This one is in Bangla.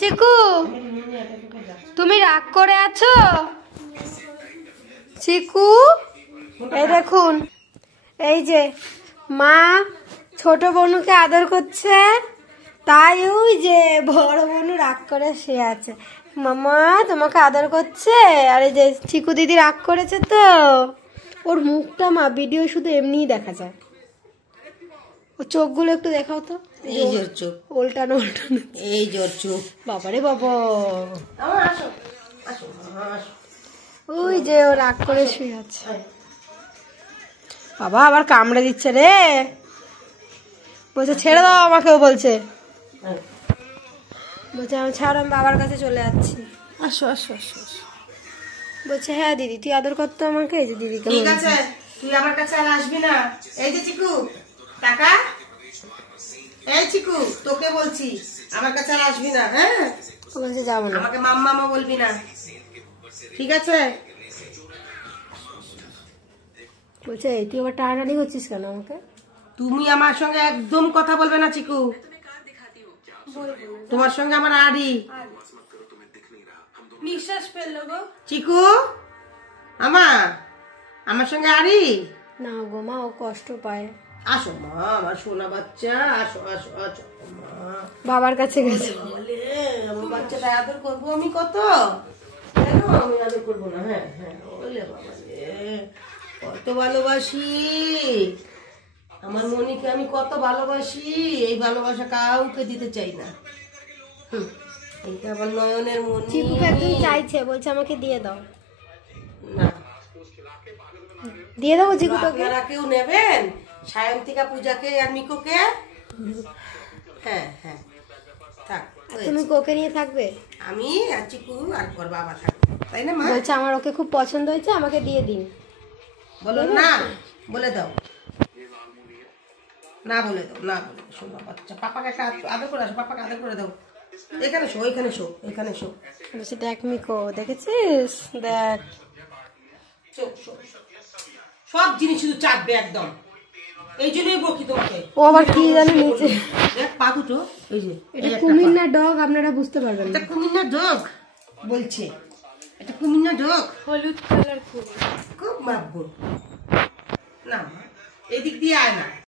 চিকু তুমি রাগ করে আছো? চিকু এই দেখুন, এই যে মা ছোট বোনকে আদর করছে, তাই ওই যে বড় বোন রাগ করে শুয়ে আছে। মামা তোমাকে আদর করছে, আর এই যে চিকু দিদি রাগ করেছে তো ওর মুখটা মা ভিডিও শুধু এমনিই দেখা যায়। ও চোখগুলো একটু দেখাও তো, এই যে চোখ উল্টানো উল্টানো, এই যে চোখ। বাবারে বাবা, আসো আসো আসো। ওই যে ও রাগ করে শুয়ে আছে। বাবা আবার কামড়ে দিচ্ছে রে, বলছে ছেড়ে দাও আমাকেও, বলছে বলছে আমি ছাড়, আমি বাবার কাছে চলে যাচ্ছি। আসো আসো আসো। বলছে হ্যাঁ দিদি তুই আদর করতো আমাকে। এই যে দিদিকে ঠিক আছে, তুই আমার কাছে আর আসবি না। এই যে চিকু টাকা, এই চিকু তোকে বলছি আমার কাছে আর আসবি না। হ্যাঁ বলছে যাবো না, আমাকে মাম্মা মামা বলবি না, ঠিক আছে? বলছে এই তুই আবার টানাটানি করছিস কেন আমাকে? তুমি আমার সঙ্গে একদম কথা বলবে না চিকু, তোমার সঙ্গে আমার আড়ি। নিঃশ্বাস ফেললো গো চিকু আমার সঙ্গে আড়ি। না গো মা, ও কষ্ট পায়। আসো মা, আমার সোনা বাচ্চা, আসো আসো আসো মা। বাবার কাছে গেছে। বলে আমার বাচ্চাটা আদর করবো আমি কত, কেন আমি আদর করবো না? হ্যাঁ হ্যাঁ, বলে বাবা রে কত ভালোবাসি আমার মনিকে, আমি কত ভালোবাসি। এই ভালোবাসা কাউকে দিতে চাই না। এইটা আমার নয়নের মনি। চিকুকে একদম চাইছে, বলছে আমাকে দিয়ে দাও। না, দিয়ে দেবো চিকু তোকে। আপনারা কেউ নেবেন সায়ন্তিকা, পূজাকে আর মিকুকে? হ্যাঁ হ্যাঁ থাক, তুমি কোকে নিয়ে থাকবে? আমি আর চিকু আর ওর বাবা থাকবে, তাই না মা? বলছে আমার ওকে খুব পছন্দ হয়েছে, আমাকে দিয়ে দিন। বলো না, বলে দাও না, বলে দাও না, বলে দাও। শোনো বাচ্চা, পাপাকে একটা আদর করে আসো, পাপাকে আদর করে দাও। এখানে শো, এখানে শো, এখানে শো। বলছে দেখ মিকো, দেখেছিস দেখ। Show, show, show. সব জিনিস শুধু চাপবে একদম, এই জন্যই বকি তোমাকে। ও আবার কি জানে নিচে, দেখ পা দুটো, এই যে এটা কুমির না ডগ আপনারা বুঝতে পারবেন না। এটা কুমির না ডগ বলছে, এটা কুমির না ডগ। হলুদ কালার কুমির। খুব মাপবো না, এদিক দিয়ে আয় না।